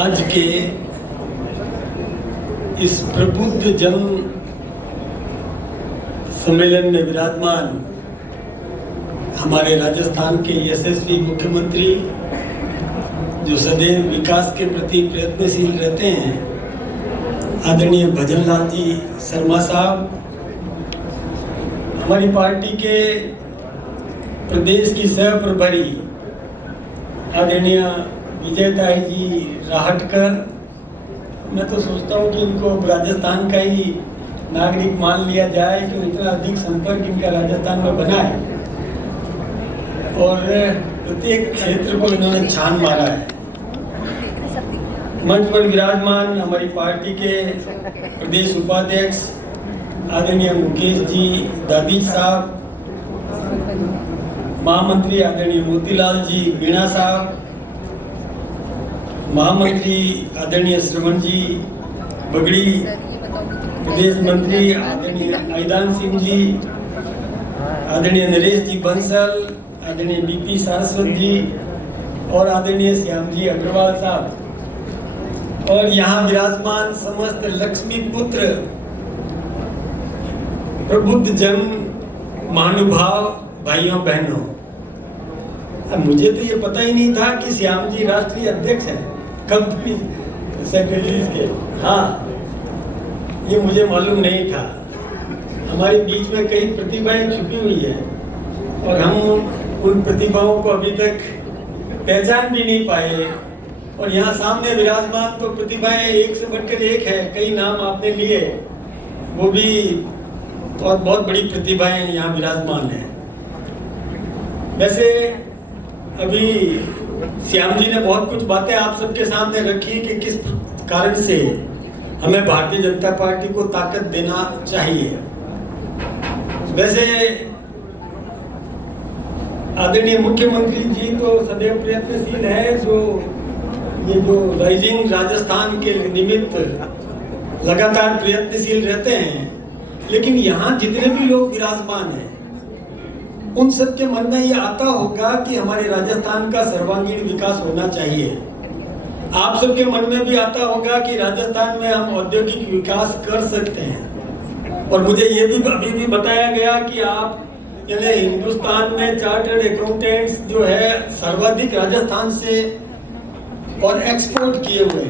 आज के इस प्रबुद्ध जन सम्मेलन में विराजमान हमारे राजस्थान के यशस्वी मुख्यमंत्री जो सदैव विकास के प्रति प्रयत्नशील रहते हैं, आदरणीय भजन लाल जी शर्मा साहब, हमारी पार्टी के प्रदेश की सह प्रभारी आदरणीय विजयताई जी राहटकर, मैं तो सोचता हूँ कि इनको राजस्थान का ही नागरिक मान लिया जाए कि इतना अधिक संपर्क इनका राजस्थान में बना है और प्रत्येक क्षेत्र को इन्होंने छान मारा है। मंच पर विराजमान हमारी पार्टी के प्रदेश उपाध्यक्ष आदरणीय मुकेश जी दादी साहब, महामंत्री आदरणीय मोतीलाल जी मीणा साहब, महामंत्री आदरणीय श्रवण जी बगड़ी, प्रदेश मंत्री आदरणीय आईदान सिंह जी, आदरणीय नरेश जी बंसल, आदरणीय बीपी सारस्वत जी और आदरणीय श्याम जी अग्रवाल साहब, और यहाँ विराजमान समस्त लक्ष्मी पुत्र प्रबुद्ध जन महानुभाव भाइयों बहनों। अब मुझे तो ये पता ही नहीं था कि श्याम जी राष्ट्रीय अध्यक्ष हैं कंपनी सेक्रेटरीज के। हाँ, ये मुझे मालूम नहीं था। हमारे बीच में कई प्रतिभाएं छुपी हुई है और हम उन प्रतिभाओं को अभी तक पहचान भी नहीं पाए, और यहाँ सामने विराजमान तो प्रतिभाएं एक से बढ़कर एक है। कई नाम आपने लिए, वो भी और बहुत बड़ी प्रतिभाएं यहाँ विराजमान है। वैसे अभी श्याम जी ने बहुत कुछ बातें आप सबके सामने रखी कि किस कारण से हमें भारतीय जनता पार्टी को ताकत देना चाहिए। वैसे आदरणीय मुख्यमंत्री जी तो सदैव प्रयत्नशील है, जो राइजिंग राजस्थान के निमित्त लगातार प्रयत्नशील रहते हैं, लेकिन यहाँ जितने भी लोग विराजमान हैं उन सब के मन में ये आता होगा कि हमारे राजस्थान का सर्वांगीण विकास होना चाहिए। आप सबके मन में भी आता होगा कि राजस्थान में हम औद्योगिक विकास कर सकते हैं। और मुझे ये भी अभी भी बताया गया कि आप यानी हिंदुस्तान में चार्टर्ड अकाउंटेंट्स जो है सर्वाधिक राजस्थान से और एक्सपोर्ट किए हुए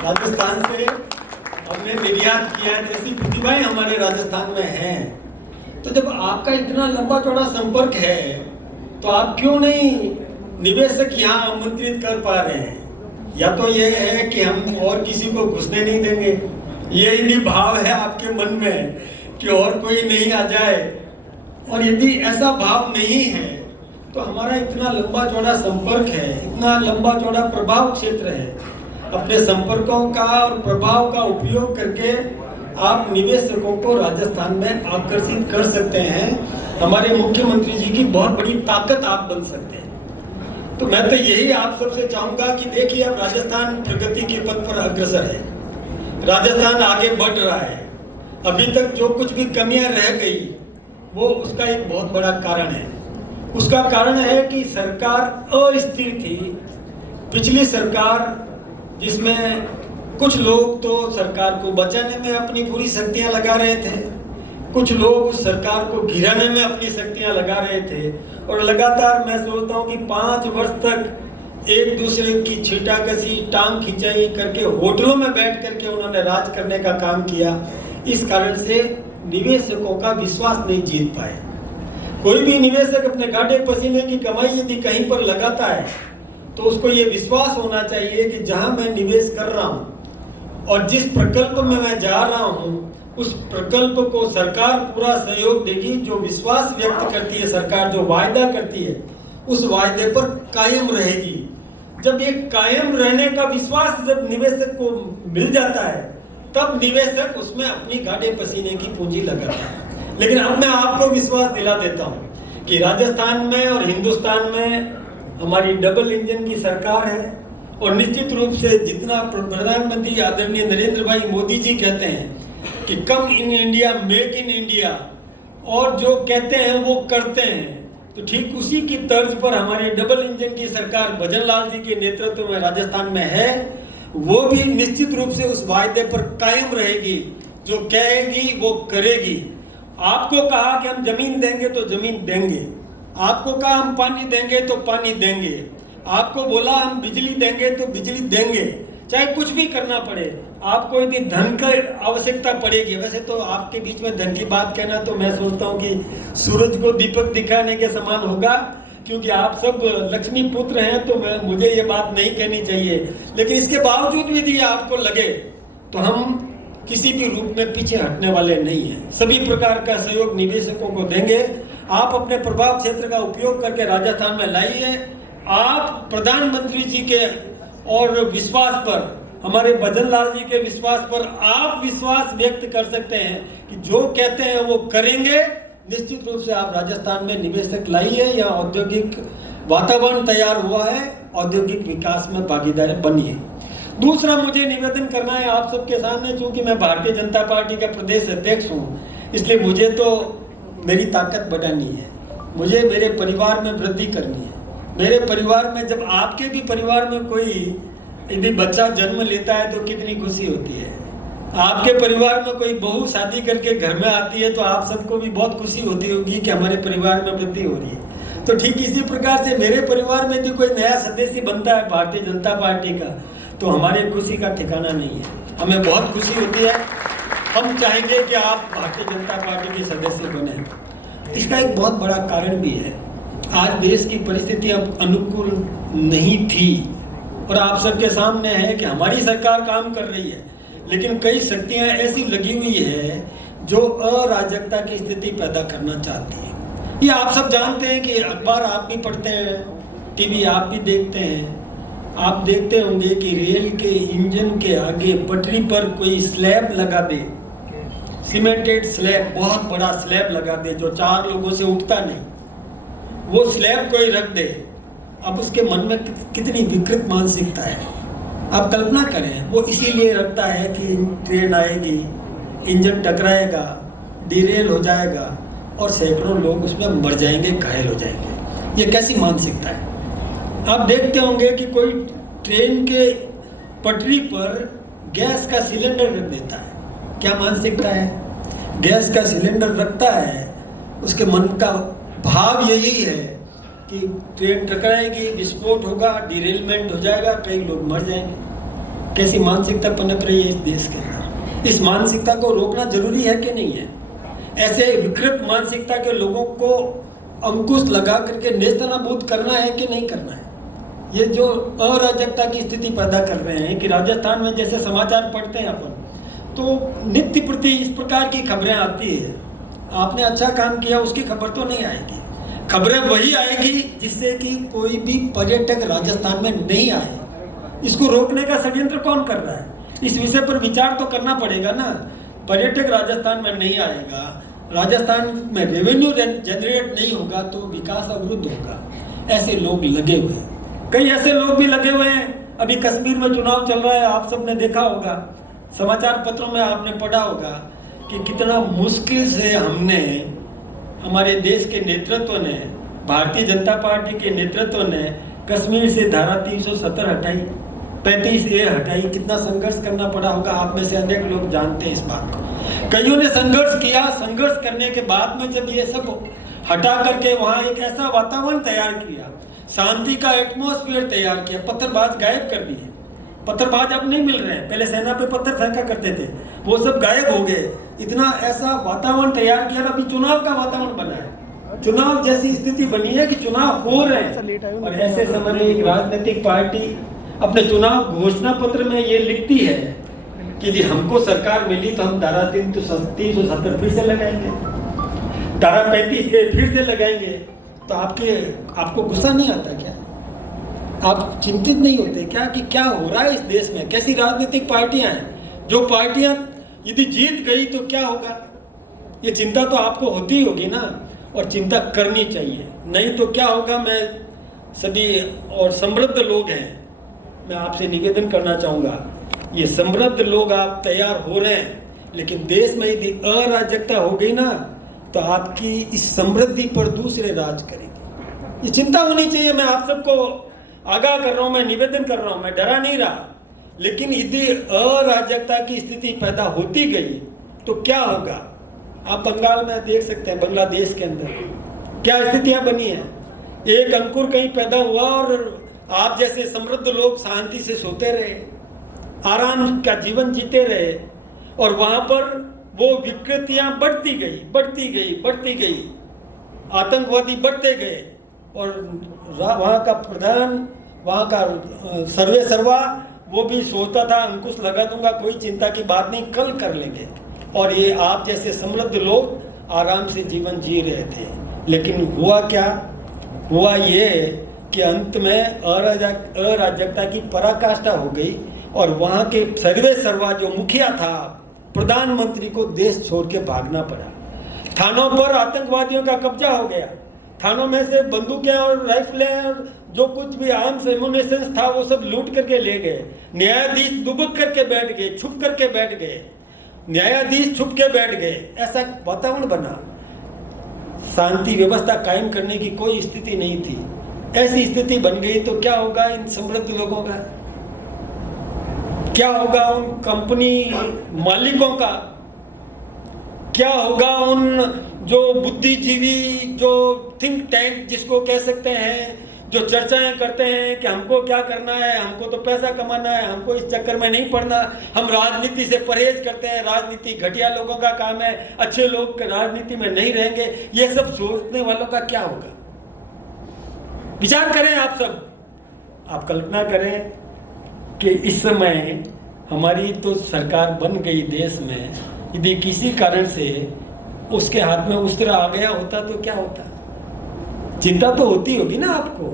राजस्थान से हमने निर्यात किया है। ऐसी प्रतिभाएं हमारे राजस्थान में हैं। तो जब आपका इतना लंबा चौड़ा संपर्क है तो आप क्यों नहीं निवेशक यहाँ आमंत्रित कर पा रहे हैं? या तो ये है कि हम और किसी को घुसने नहीं देंगे, ये ही भाव है आपके मन में कि और कोई नहीं आ जाए। और यदि ऐसा भाव नहीं है तो हमारा इतना लंबा चौड़ा संपर्क है, इतना लंबा चौड़ा प्रभाव क्षेत्र है, अपने संपर्कों का और प्रभाव का उपयोग करके आप निवेशकों को राजस्थान में आकर्षित कर सकते हैं। हमारे मुख्यमंत्री जी की बहुत बड़ी ताकत आप बन सकते हैं। तो मैं तो यही आप सबसे चाहूंगा कि देखिए, अब राजस्थान प्रगति के पथ पर अग्रसर है, राजस्थान आगे बढ़ रहा है। अभी तक जो कुछ भी कमियां रह गई वो उसका एक बहुत बड़ा कारण है। उसका कारण है कि सरकार अस्थिर थी। पिछली सरकार जिसमें कुछ लोग तो सरकार को बचाने में अपनी पूरी शक्तियां लगा रहे थे, कुछ लोग उस सरकार को गिराने में अपनी शक्तियां लगा रहे थे, और लगातार मैं सोचता हूं कि 5 वर्ष तक एक दूसरे की छींटाकशी टांग खिंचाई करके होटलों में बैठ करके उन्होंने राज करने का काम किया। इस कारण से निवेशकों का विश्वास नहीं जीत पाए। कोई भी निवेशक अपने गाढ़े पसीने की कमाई यदि कहीं पर लगाता है तो उसको ये विश्वास होना चाहिए कि जहां मैं निवेश कर रहा हूं और जिस प्रकल्प में मैं जा रहा हूं उस प्रकल्प को सरकार पूरा सहयोग देगी। जो विश्वास व्यक्त करती है सरकार, जो वायदा करती है, उस वायदे पर कायम रहेगी। जब ये कायम रहने का विश्वास जब निवेशक को मिल जाता है तब निवेशक उसमें अपनी गाढ़े पसीने की पूंजी लगाता है। लेकिन अब मैं आपको विश्वास दिला देता हूं कि राजस्थान में और हिंदुस्तान में हमारी डबल इंजन की सरकार है, और निश्चित रूप से जितना प्रधानमंत्री आदरणीय नरेंद्र भाई मोदी जी कहते हैं कि come in India make in India, और जो कहते हैं वो करते हैं, तो ठीक उसी की तर्ज पर हमारी डबल इंजन की सरकार भजन लाल जी के नेतृत्व में राजस्थान में है। वो भी निश्चित रूप से उस वायदे पर कायम रहेगी, जो कहेगी वो करेगी। आपको कहा कि हम जमीन देंगे तो जमीन देंगे, आपको कहा हम पानी देंगे तो पानी देंगे, आपको बोला हम बिजली देंगे तो बिजली देंगे, चाहे कुछ भी करना पड़े। आपको यदि धन की आवश्यकता पड़ेगी, वैसे तो आपके बीच में धन की बात कहना तो मैं सोचता हूँ कि सूरज को दीपक दिखाने के समान होगा, क्योंकि आप सब लक्ष्मी पुत्र हैं, तो मुझे ये बात नहीं कहनी चाहिए। लेकिन इसके बावजूद भी यदि आपको लगे तो हम किसी भी रूप में पीछे हटने वाले नहीं हैं। सभी प्रकार का सहयोग निवेशकों को देंगे। आप अपने प्रभाव क्षेत्र का उपयोग करके राजस्थान में लाइए। आप प्रधानमंत्री जी के और विश्वास पर, हमारे भजन लाल जी के विश्वास पर आप विश्वास व्यक्त कर सकते हैं कि जो कहते हैं वो करेंगे। निश्चित रूप से आप राजस्थान में निवेशक लाइए। यहाँ औद्योगिक वातावरण तैयार हुआ है, औद्योगिक विकास में भागीदार बनिए। दूसरा मुझे निवेदन करना है आप सबके सामने, चूंकि मैं भारतीय जनता पार्टी का प्रदेश अध्यक्ष हूँ, इसलिए मुझे तो मेरी ताकत बढ़ानी है, मुझे मेरे परिवार में वृद्धि करनी है। मेरे परिवार में, जब आपके भी परिवार में कोई यदि बच्चा जन्म लेता है तो कितनी खुशी होती है। आपके परिवार में कोई बहू शादी करके घर में आती है तो आप सबको भी बहुत खुशी होती होगी कि हमारे परिवार में वृद्धि हो रही है। तो ठीक इसी प्रकार से मेरे परिवार में यदि कोई नया सदस्य बनता है भारतीय जनता पार्टी का, तो हमारी खुशी का ठिकाना नहीं है। हमें बहुत खुशी होती है। हम चाहेंगे कि आप भारतीय जनता पार्टी के सदस्य बने। इसका एक बहुत बड़ा कारण भी है, आज देश की परिस्थिति अब अनुकूल नहीं थी और आप सबके सामने है कि हमारी सरकार काम कर रही है, लेकिन कई शक्तियां ऐसी लगी हुई है जो अराजकता की स्थिति पैदा करना चाहती है। ये आप सब जानते हैं कि अखबार आप भी पढ़ते हैं, टीवी आप भी देखते हैं। आप देखते होंगे कि रेल के इंजन के आगे पटरी पर कोई स्लैब लगा दे, सीमेंटेड स्लैब, बहुत बड़ा स्लैब लगा दे जो 4 लोगों से उठता नहीं, वो स्लैब कोई रख दे। अब उसके मन में कितनी विकृत मानसिकता है, आप कल्पना करें। वो इसीलिए रखता है कि ट्रेन आएगी, इंजन टकराएगा, डिरेल हो जाएगा और सैकड़ों लोग उसमें मर जाएंगे, घायल हो जाएंगे। ये कैसी मानसिकता है। आप देखते होंगे कि कोई ट्रेन के पटरी पर गैस का सिलेंडर रख देता है, क्या मानसिकता है। गैस का सिलेंडर रखता है, उसके मन का भाव यही है कि ट्रेन टकराएगी, विस्फोट होगा, डिरेलमेंट हो जाएगा, कई लोग मर जाएंगे। कैसी मानसिकता पनप रही है इस देश के अंदर। इस मानसिकता को रोकना जरूरी है कि नहीं है। ऐसे विकृत मानसिकता के लोगों को अंकुश लगा करके नेस्तनाबूद करना है कि नहीं करना है। ये जो अराजकता की स्थिति पैदा कर रहे हैं कि राजस्थान में जैसे समाचार पढ़ते हैं अपन, तो नित्य प्रति इस प्रकार की खबरें आती है। आपने अच्छा काम किया उसकी खबर तो नहीं आएगी। खबरें वही आएगी जिससे कि कोई भी पर्यटक राजस्थान में नहीं आए। इसको रोकने का षड्यंत्र कौन कर रहा है, इस विषय पर विचार तो करना पड़ेगा ना। पर्यटक राजस्थान में नहीं आएगा, राजस्थान में रेवेन्यू जनरेट नहीं होगा तो विकास अवरुद्ध होगा। ऐसे लोग लगे हुए हैं, कई ऐसे लोग भी लगे हुए हैं। अभी कश्मीर में चुनाव चल रहा है, आप सबने देखा होगा, समाचार पत्रों में आपने पढ़ा होगा कि कितना मुश्किल से हमने, हमारे देश के नेतृत्व ने, भारतीय जनता पार्टी के नेतृत्व ने कश्मीर से धारा 370 हटाई, 35A हटाई। कितना संघर्ष करना पड़ा होगा, आप में से अनेक लोग जानते हैं इस बात को। कईयों ने संघर्ष किया, संघर्ष करने के बाद में जब ये सब हटा करके वहाँ एक ऐसा वातावरण तैयार किया, शांति का एटमॉस्फेयर तैयार किया, पत्थरबाज गायब कर दिए। पत्थरबाज अब नहीं मिल रहे हैं, पहले सेना पे पत्थर फेंका करते थे, वो सब गायब हो गए। इतना ऐसा वातावरण तैयार किया, अभी चुनाव का वातावरण बना है, चुनाव जैसी स्थिति बनी है कि चुनाव हो रहे हैं। और ऐसे समय में एक राजनीतिक पार्टी अपने चुनाव घोषणा पत्र में ये लिखती है कि यदि हमको सरकार मिली तो हम धारा 370 फिर से लगाएंगे, धारा 35A फिर से लगाएंगे। तो आपको गुस्सा नहीं आता क्या? आप चिंतित नहीं होते क्या कि क्या हो रहा है इस देश में? कैसी राजनीतिक पार्टियां हैं? जो पार्टियां यदि जीत गई तो क्या होगा? ये चिंता तो आपको होती होगी ना, और चिंता करनी चाहिए, नहीं तो क्या होगा। मैं सभी और समृद्ध लोग हैं, मैं आपसे निवेदन करना चाहूँगा, ये समृद्ध लोग आप तैयार हो रहे हैं, लेकिन देश में यदि अराजकता हो गई ना तो आपकी इस समृद्धि पर दूसरे राज करेंगे। ये चिंता होनी चाहिए। मैं आप सबको आगाह कर रहा हूँ, मैं निवेदन कर रहा हूँ, मैं डरा नहीं रहा। लेकिन यदि अराजकता की स्थिति पैदा होती गई तो क्या होगा? आप बंगाल में देख सकते हैं, बांग्लादेश के अंदर क्या स्थितियां बनी हैं। एक अंकुर कहीं पैदा हुआ और आप जैसे समृद्ध लोग शांति से सोते रहे, आराम का जीवन जीते रहे, और वहां पर वो विकृतियां बढ़ती गई, आतंकवादी बढ़ते गए, और वहां का प्रधान, वहां का सर्वे सर्वा वो भी सोचता था अंकुश लगा दूंगा, कोई चिंता की बात नहीं, कल कर लेंगे। और ये आप जैसे समृद्ध लोग आराम से जीवन जी रहे थे। लेकिन हुआ क्या? हुआ ये कि अंत में अराजकता की पराकाष्ठा हो गई, और वहाँ के सर्वे सर्वा जो मुखिया था, प्रधानमंत्री को देश छोड़ के भागना पड़ा। थानों पर आतंकवादियों का कब्जा हो गया, थानों में से बंदूकें और राइफलें और जो कुछ भी आर्म्स एमुनेशन था वो सब लूट करके ले गए। न्यायाधीश दुबक करके बैठ गए, छुप करके बैठ गए, न्यायाधीश छुप के बैठ गए। ऐसा वातावरण बना, शांति व्यवस्था कायम करने की कोई स्थिति नहीं थी। ऐसी स्थिति बन गई तो क्या होगा इन समृद्ध लोगों का? क्या होगा उन कंपनी मालिकों का? क्या होगा उन जो बुद्धिजीवी, जो थिंक टैंक जिसको कह सकते हैं, जो चर्चाएं करते हैं कि हमको क्या करना है, हमको तो पैसा कमाना है, हमको इस चक्कर में नहीं पड़ना, हम राजनीति से परहेज करते हैं, राजनीति घटिया लोगों का काम है, अच्छे लोग राजनीति में नहीं रहेंगे। ये सब सोचने वालों का क्या होगा? विचार करें आप सब, आप कल्पना करें कि इस समय हमारी तो सरकार बन गई देश में, यदि किसी कारण से उसके हाथ में उस तरह आ गया होता तो क्या होता? चिंता तो होती होगी ना आपको।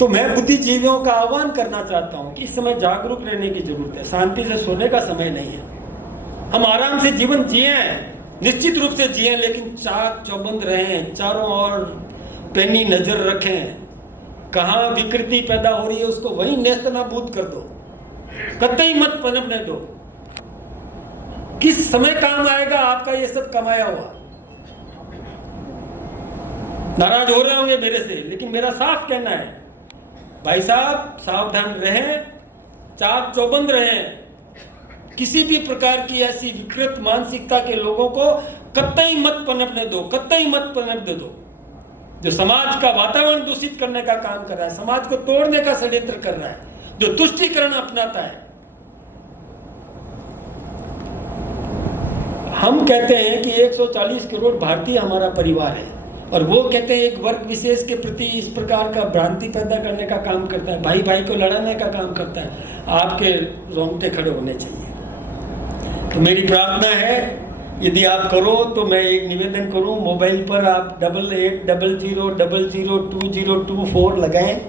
तो मैं बुद्धिजीवियों का आह्वान करना चाहता हूं कि इस समय जागरूक रहने की जरूरत है, शांति से सोने का समय नहीं है। हम आराम से जीवन जिए, निश्चित रूप से जिए, लेकिन चाक चौबंद रहें, चारों ओर पैनी नजर रखें। कहाँ विकृति पैदा हो रही है उसको वहीं नेस्तनाबूद कर दो, कतई मत पनपने दो। किस समय काम आएगा आपका ये सब कमाया हुआ? नाराज हो रहे होंगे मेरे से, लेकिन मेरा साफ कहना है, भाई साहब सावधान रहें, चाक चौबंद रहें। किसी भी प्रकार की ऐसी विकृत मानसिकता के लोगों को कतई मत पनपने दो, कतई मत पनपने दो, जो समाज का वातावरण दूषित करने का काम कर रहा है, समाज को तोड़ने का षड्यंत्र कर रहा है, जो तुष्टीकरण अपनाता है। हम कहते हैं कि 140 करोड़ भारतीय हमारा परिवार है, और वो कहते हैं एक वर्ग विशेष के प्रति इस प्रकार का भ्रांति पैदा करने का काम करता है, भाई भाई को लड़ाने का काम करता है। आपके रोंगटे खड़े होने चाहिए। तो मेरी प्रार्थना है, यदि आप करो तो मैं एक निवेदन करूं, मोबाइल पर आप 8800002024 लगाएं।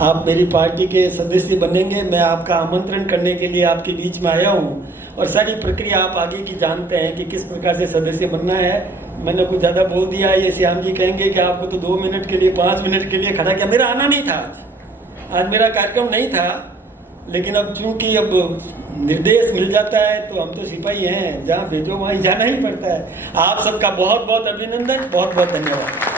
आप मेरी पार्टी के सदस्य बनेंगे। मैं आपका आमंत्रण करने के लिए आपके बीच में आया हूं, और सारी प्रक्रिया आप आगे की जानते हैं कि किस प्रकार से सदस्य बनना है। मैंने कुछ ज़्यादा बोल दिया, ये श्याम जी कहेंगे कि आपको तो 2 मिनट के लिए 5 मिनट के लिए खड़ा किया। मेरा आना नहीं था, आज मेरा कार्यक्रम नहीं था, लेकिन अब चूंकि अब निर्देश मिल जाता है तो हम तो सिपाही हैं, जहाँ भेजो वहीं जाना ही पड़ता है। आप सबका बहुत बहुत अभिनंदन, बहुत बहुत धन्यवाद।